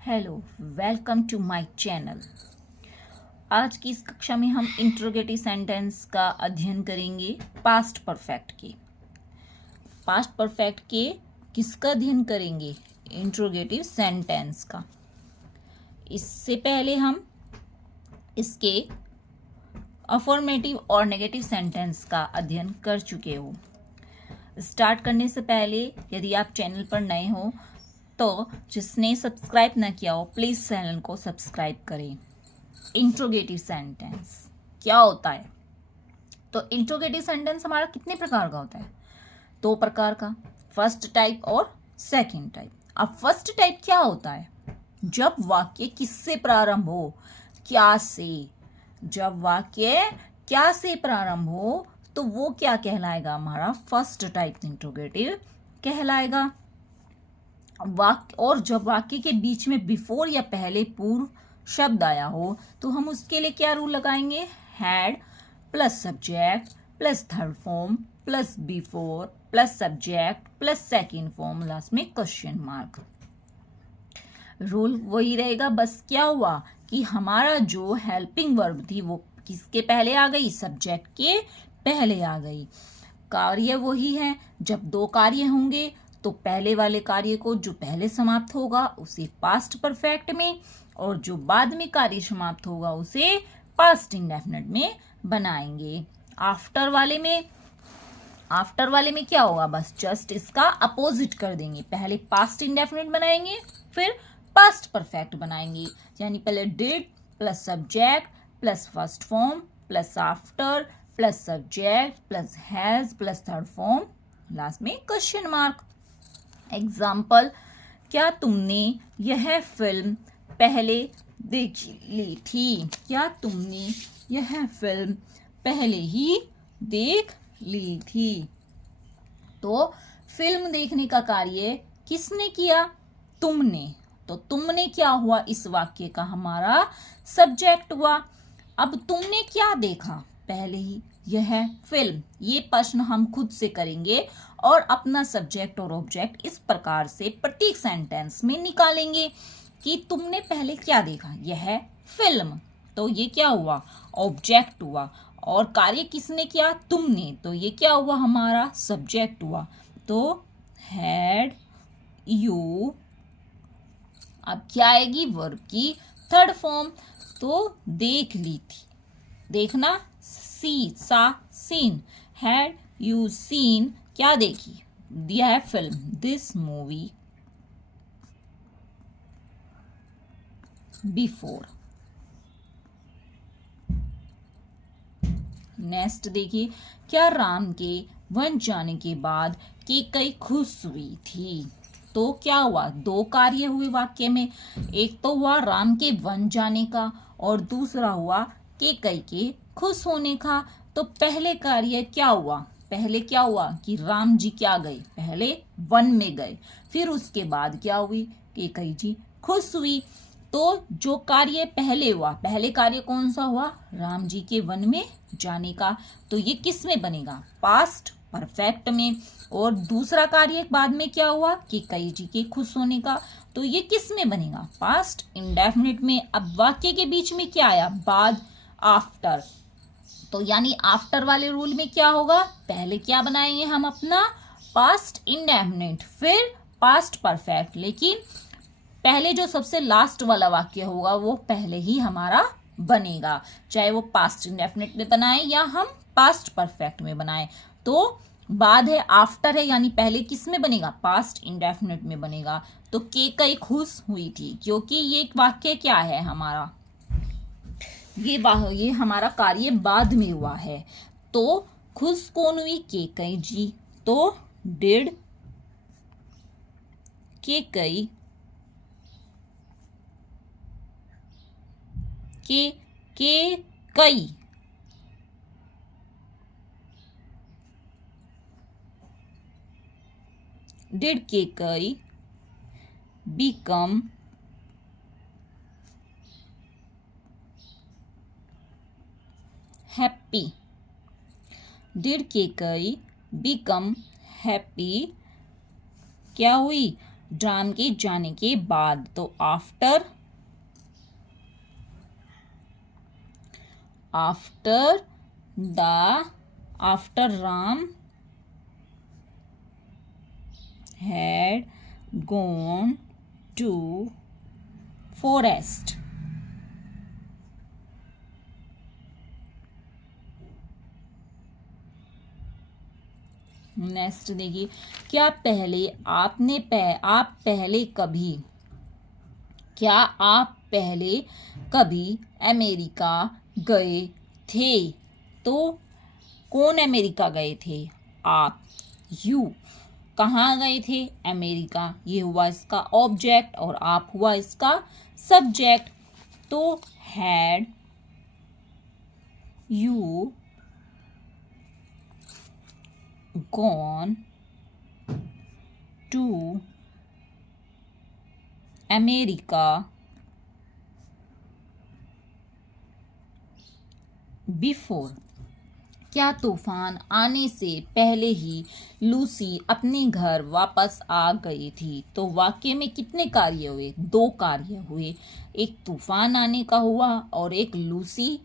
Hello, welcome to my channel. आज की इस कक्षा में हम इंट्रोगेटिव सेंटेंस का अध्ययन करेंगे पास्ट परफेक्ट के। पास्ट परफेक्ट के किसका अध्ययन करेंगे? इंट्रोगेटिव सेंटेंस का। इससे पहले हम इसके अफर्मेटिव और नेगेटिव सेंटेंस का अध्ययन कर चुके हो। स्टार्ट करने से पहले यदि आप चैनल पर नए हो तो जिसने सब्सक्राइब ना किया हो प्लीज चैनल को सब्सक्राइब करें। इंट्रोगेटिव सेंटेंस क्या होता है? तो इंट्रोगेटिव सेंटेंस हमारा कितने प्रकार का होता है? 2 प्रकार का, फर्स्ट टाइप और सेकंड टाइप। अब फर्स्ट टाइप क्या होता है? जब वाक्य किससे प्रारंभ हो? क्या से। जब वाक्य क्या से प्रारंभ हो तो वो क्या कहलाएगा? हमारा फर्स्ट टाइप इंट्रोगेटिव कहलाएगा। वाक्य और जब वाक्य के बीच में बिफोर या पहले पूर्व शब्द आया हो तो हम उसके लिए क्या रूल लगाएंगे? Had plus subject plus third form plus before plus subject plus second form, last में क्वेश्चन मार्क। रूल वही रहेगा, बस क्या हुआ कि हमारा जो हेल्पिंग वर्ब थी वो किसके पहले आ गई? सब्जेक्ट के पहले आ गई। कार्य वही है, जब 2 कार्य होंगे तो पहले वाले कार्य को जो पहले समाप्त होगा उसे पास्ट परफेक्ट में और जो बाद में कार्य समाप्त होगा उसे पास्ट इंडेफिनिट में बनाएंगे। आफ्टर वाले में क्या होगा? बस जस्ट इसका अपोजिट कर देंगे। पहले पास्ट इंडेफिनिट बनाएंगे फिर पास्ट परफेक्ट बनाएंगे। यानी पहले did plus subject plus first form plus after plus subject plus has plus third form, last में क्वेश्चन मार्क। एग्जाम्पल, क्या तुमने यह फिल्म पहले देख ली थी? क्या तुमने यह फिल्म पहले ही देख ली थी? तो फिल्म देखने का कार्य किसने किया? तुमने। तो तुमने क्या हुआ? इस वाक्य का हमारा सब्जेक्ट हुआ। अब तुमने क्या देखा? पहले ही यह फिल्म। ये प्रश्न हम खुद से करेंगे और अपना सब्जेक्ट और ऑब्जेक्ट इस प्रकार से प्रत्येक सेंटेंस में निकालेंगे कि तुमने पहले क्या देखा? यह फिल्म। तो ये क्या हुआ? ऑब्जेक्ट हुआ। और कार्य किसने किया? तुमने। तो ये क्या हुआ? हमारा सब्जेक्ट हुआ। तो हैड यू। अब क्या आएगी? वर्ब की थर्ड फॉर्म। तो देख ली थी, देखना, सीन। हैड यू सीन, क्या देखी? दिया है film, this movie before. Next देखिए, क्या राम के वन जाने के बाद कैकई खुश हुई थी? तो क्या हुआ? 2 कार्य हुए वाक्य में। एक तो हुआ राम के वन जाने का और दूसरा हुआ कैकई के खुश होने का। तो पहले कार्य क्या हुआ? पहले क्या हुआ कि राम जी क्या गए? पहले वन में गए। फिर उसके बाद क्या हुई? कैकई जी खुश हुई। तो जो कार्य पहले हुआ, पहले कार्य कौन सा हुआ? राम जी के वन में जाने का। तो ये किस में बनेगा? पास्ट परफेक्ट में। और दूसरा कार्य बाद में क्या हुआ? कैकई जी के खुश होने का। तो ये किस में बनेगा? पास्ट इंडेफिनिट में। अब वाक्य के बीच में क्या आया? बाद, आफ्टर। तो यानी आफ्टर वाले रूल में क्या होगा? पहले क्या बनाएंगे हम? अपना पास्ट इंडेफिनिट फिर पास्ट परफेक्ट। लेकिन पहले जो सबसे लास्ट वाला वाक्य होगा वो पहले ही हमारा बनेगा, चाहे वो पास्ट इंडेफिनिट में बनाए या हम पास्ट परफेक्ट में बनाए। तो बाद है, आफ्टर है, यानी पहले किस में बनेगा? पास्ट इंडेफिनिट में बनेगा। तो कैकई खुश हुई थी, क्योंकि ये वाक्य क्या है हमारा? ये हमारा कार्य बाद में हुआ है। तो खुश कौन हुई? कैकई जी। तो did Kaikeyi Kaikeyi did Kaikeyi become happy? Did Kaikeyi become happy? क्या हुई? राम के जाने के बाद, तो after Ram had gone to forest. Next देखिए, क्या आप पहले कभी अमेरिका गए थे? तो कौन अमेरिका गए थे? आप, यू। कहाँ गए थे? अमेरिका। ये हुआ इसका ऑब्जेक्ट और आप हुआ इसका सब्जेक्ट। तो had you gone to America before? क्या तूफान आने से पहले ही लूसी अपने घर वापस आ गई थी? तो वाक्य में कितने कार्य हुए? 2 कार्य हुए। एक तूफान आने का हुआ और एक लूसी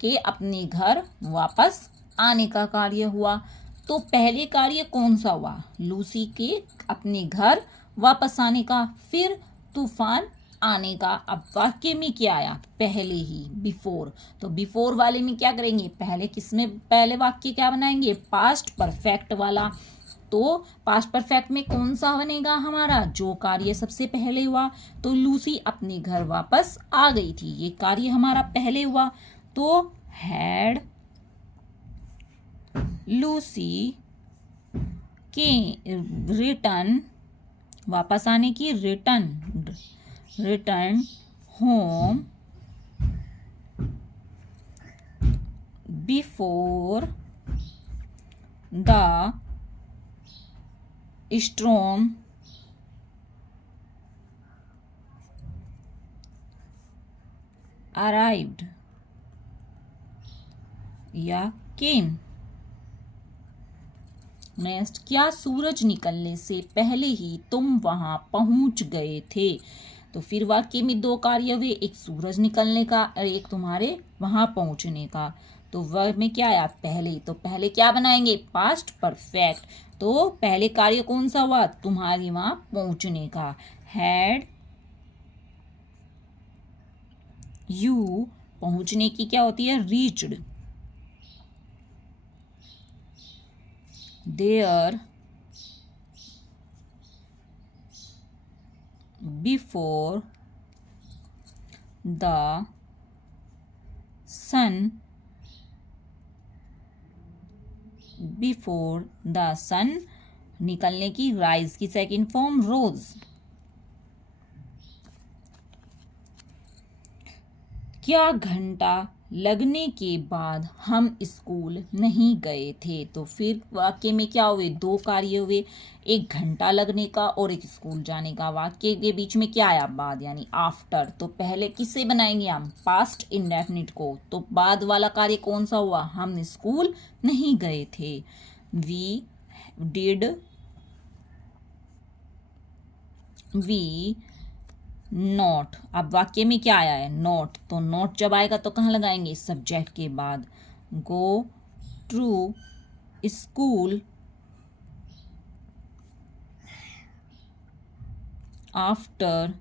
के अपने घर वापस आने का कार्य हुआ। तो पहले कार्य कौन सा हुआ? लूसी के अपने घर वापस आने का, फिर तूफान आने का। अब वाक्य में क्या आया? पहले ही, बिफोर। तो बिफोर वाले में क्या करेंगे? पहले वाक्य क्या बनाएंगे? पास्ट परफेक्ट वाला। तो पास्ट परफेक्ट में कौन सा बनेगा हमारा? जो कार्य सबसे पहले हुआ। तो लूसी अपने घर वापस आ गई थी, ये कार्य हमारा पहले हुआ। तो हैड लूसी के रिटर्न, वापस आने की, return home before the storm arrived या केम। नेक्स्ट, क्या सूरज निकलने से पहले ही तुम वहां पहुंच गए थे? तो फिर वाक्य में 2 कार्य हुए, एक सूरज निकलने का और एक तुम्हारे वहां पहुंचने का। तो वर्ब में क्या आया? पहले। तो पहले क्या बनाएंगे? Past perfect. तो पहले कार्य कौन सा हुआ? तुम्हारे वहां पहुंचने का। हैड यू, पहुंचने की क्या होती है? रीच्ड देयर बिफोर द सन निकलने की, राइज की सेकंड फॉर्म रोज। क्या घंटा लगने के बाद हम स्कूल नहीं गए थे? तो फिर वाक्य में क्या हुए? 2 कार्य हुए, एक घंटा लगने का और एक स्कूल जाने का। वाक्य के बीच में क्या आया? बाद, यानी आफ्टर। तो पहले किससे बनाएंगे हम? पास्ट इंडेफिनिट को। तो बाद वाला कार्य कौन सा हुआ? हम स्कूल नहीं गए थे। We not. अब वाक्य में क्या आया है? नॉट। तो नॉट जब आएगा तो कहाँ लगाएंगे? सब्जेक्ट के बाद। Go to school after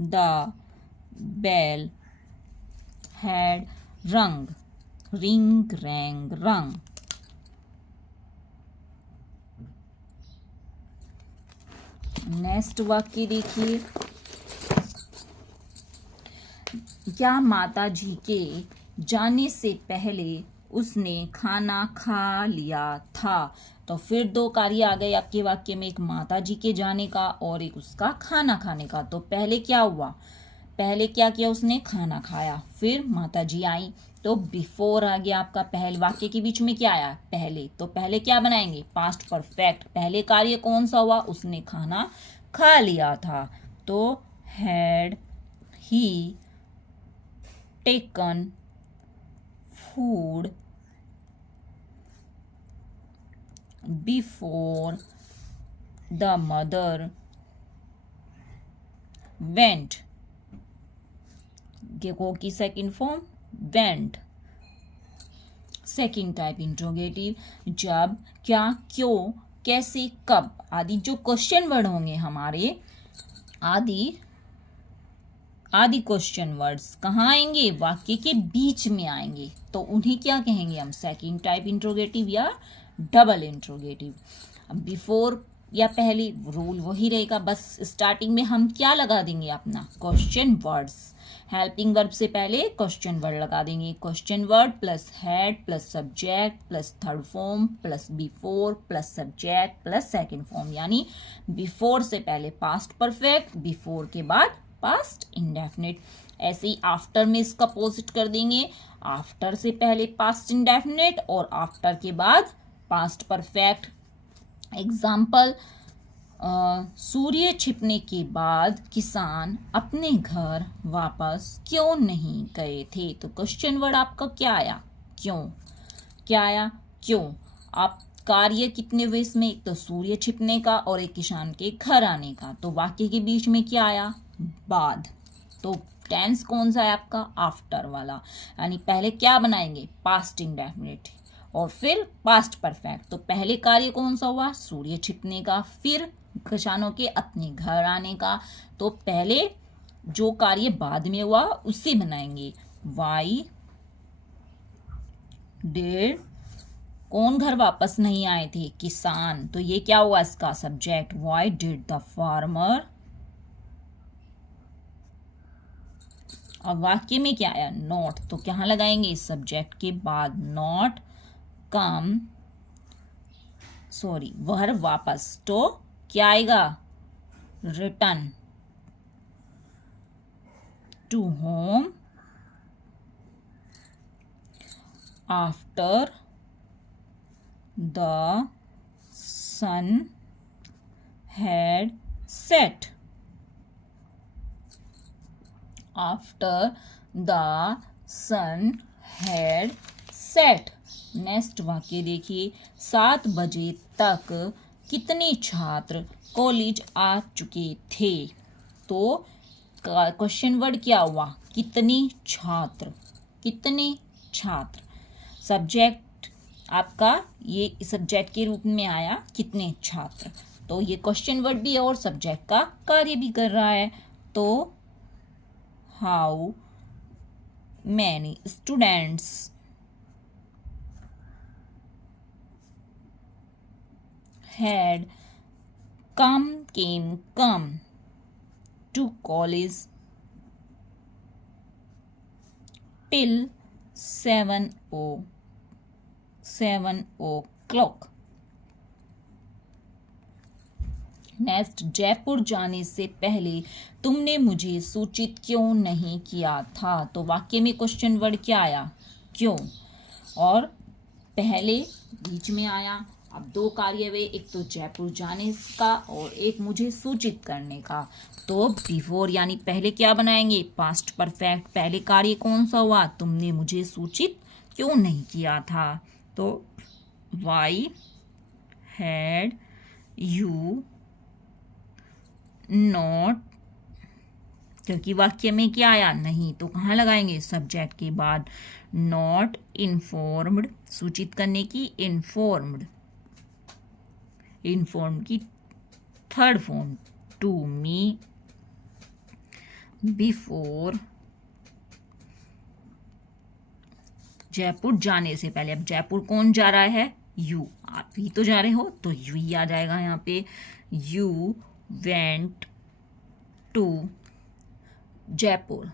the bell had rung, ring, rang, rung. Next वाक्य देखिए, क्या माता जी के जाने से पहले उसने खाना खा लिया था? तो फिर 2 कार्य आ गए आपके वाक्य में, एक माता जी के जाने का और एक उसका खाना खाने का। तो पहले क्या हुआ? पहले क्या किया? उसने खाना खाया, फिर माता जी आई। तो बिफोर आ गया आपका। पहले वाक्य के बीच में क्या आया? पहले। तो पहले क्या बनाएंगे? Past perfect. पहले कार्य कौन सा हुआ? उसने खाना खा लिया था। तो had he taken food before the mother went, go की second form went. Second type interrogative, जब, क्या, क्यों, कैसे, कब आदि जो क्वेश्चन वर्ड होंगे हमारे, आदि क्वेश्चन वर्ड्स कहाँ आएंगे, वाक्य के बीच में आएंगे, तो उन्हें क्या कहेंगे हम, सेकंड टाइप इंट्रोगेटिव या डबल इंट्रोगेटिव। अब बिफोर या पहले रूल वही रहेगा, बस स्टार्टिंग में हम क्या लगा देंगे, अपना क्वेश्चन वर्ड्स। हेल्पिंग वर्ब से पहले क्वेश्चन वर्ड लगा देंगे, question word plus head plus subject plus third form plus before plus subject plus second form, यानी बिफोर से पहले पास्ट परफेक्ट, बिफोर के बाद पास्ट इंडेफिनिट। ऐसे ही आफ्टर में इसका अपोजिट कर देंगे, आफ्टर से पहले पास्ट इंडेफिनिट और आफ्टर के बाद पास्ट परफेक्ट। एग्जाम्पल, सूर्य छिपने के बाद किसान अपने घर वापस क्यों नहीं गए थे, तो क्वेश्चन वर्ड आपका क्या आया, क्यों, क्या आया, क्यों। आप कार्य कितने हुए इसमें, एक तो सूर्य छिपने का और एक किसान के घर आने का, तो वाक्य के बीच में क्या आया, बाद। तो टेंस कौन सा है आपका, आफ्टर वाला, यानी पहले क्या बनाएंगे, पास्ट इंडेफिनिट और फिर पास्ट परफेक्ट। तो पहले कार्य कौन सा हुआ, सूर्य छिपने का, फिर किसानों के अपने घर आने का, तो पहले जो कार्य बाद में हुआ उसे बनाएंगे। वाई डिड, कौन घर वापस नहीं आए थे, किसान, तो ये क्या हुआ इसका subject, why did the farmer. और वाक्य में क्या आया, नॉट, तो कहाँ लगाएंगे, सब्जेक्ट के बाद, नॉट कम, सॉरी वह वापस, तो क्या आएगा, return to home after the sun had set, after the sun had set. Next वाक्य देखिए, 7 बजे तक कितने छात्र कॉलेज आ चुके थे, तो क्वेश्चन वर्ड क्या हुआ, कितने छात्र, कितने छात्र। सब्जेक्ट आपका ये सब्जेक्ट के रूप में आया, कितने छात्र, तो ये क्वेश्चन वर्ड भी है और सब्जेक्ट का कार्य भी कर रहा है। तो how many students had came to college till 7 o'clock। Next, Jaipur जाने से पहले तुमने मुझे सूचित क्यों नहीं किया था, तो वाक्य में क्वेश्चन वर्ड क्या आया, क्यों, और पहले बीच में आया। अब दो कार्य हुए, एक तो जयपुर जाने का और एक मुझे सूचित करने का, तो बिफोर यानी पहले क्या बनाएंगे, पास्ट परफेक्ट, पहले कार्य कौन सा हुआ, तुमने मुझे सूचित क्यों नहीं किया था, तो वाई हैड यू नॉट, क्योंकि वाक्य में क्या आया, नहीं, तो कहाँ लगाएंगे, सब्जेक्ट के बाद, नॉट इन्फॉर्म्ड, सूचित करने की, इन्फॉर्म्ड, इन्फॉर्म की third form, to me before, Jaipur जाने से पहले। अब जयपुर कौन जा रहा है, यू, आप ही तो जा रहे हो, तो यू ही आ जाएगा यहाँ पे, you went to Jaipur.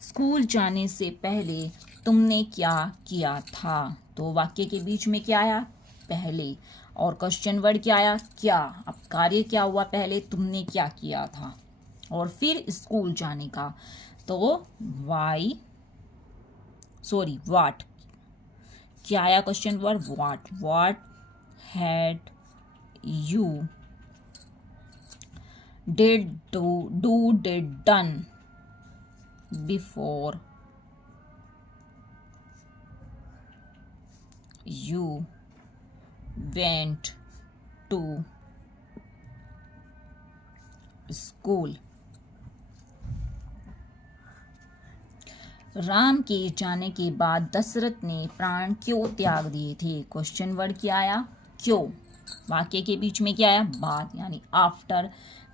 School जाने से पहले तुमने क्या किया था, तो वाक्य के बीच में क्या आया, पहले, और क्वेश्चन वर्ड क्या आया, क्या। अब कार्य क्या हुआ, पहले तुमने क्या किया था, और फिर स्कूल जाने का, तो व्हाट, क्या आया question word, what had you did done before you went to school. Ram के जाने के बाद दशरथ ने प्राण क्यों त्याग दिए थे? क्वेश्चन वर्ड क्या आया? क्यों। वाक्य के बीच में क्या आया? बाद, यानी आफ्टर।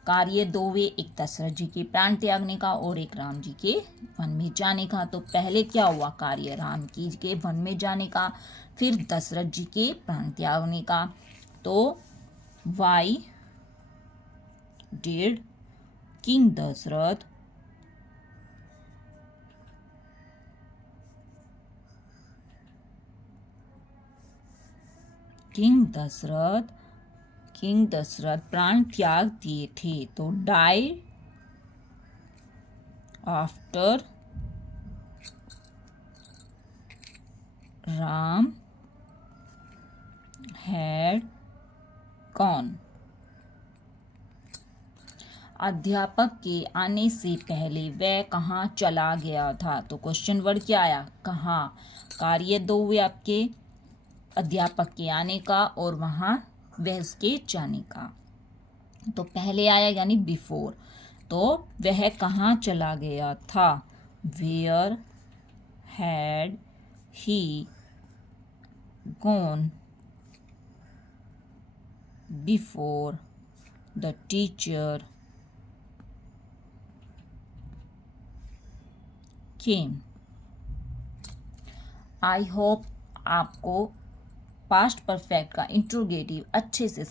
कार्य दो वे, एक दशरथ जी के प्राण त्यागने का और एक राम जी के वन में जाने का। तो पहले क्या हुआ? कार्य राम जी के वन में जाने का, फिर दशरथ जी के प्राण त्यागने का। तो why did king Dasharath king Dasharath प्राण त्याग दिए थे? तो die after Ram had gone. अध्यापक के आने से पहले वह कहाँ चला गया था? तो क्वेश्चन वर्ड क्या आया? कहाँ। कार्य दो हुए आपके, अध्यापक के आने का और वहां वह उसके जाने का। तो पहले आया यानी बिफोर। तो वह कहाँ चला गया था? Where had he gone before the teacher came. I hope आपको पास्ट परफेक्ट का इंट्रोगेटिव अच्छे से समझ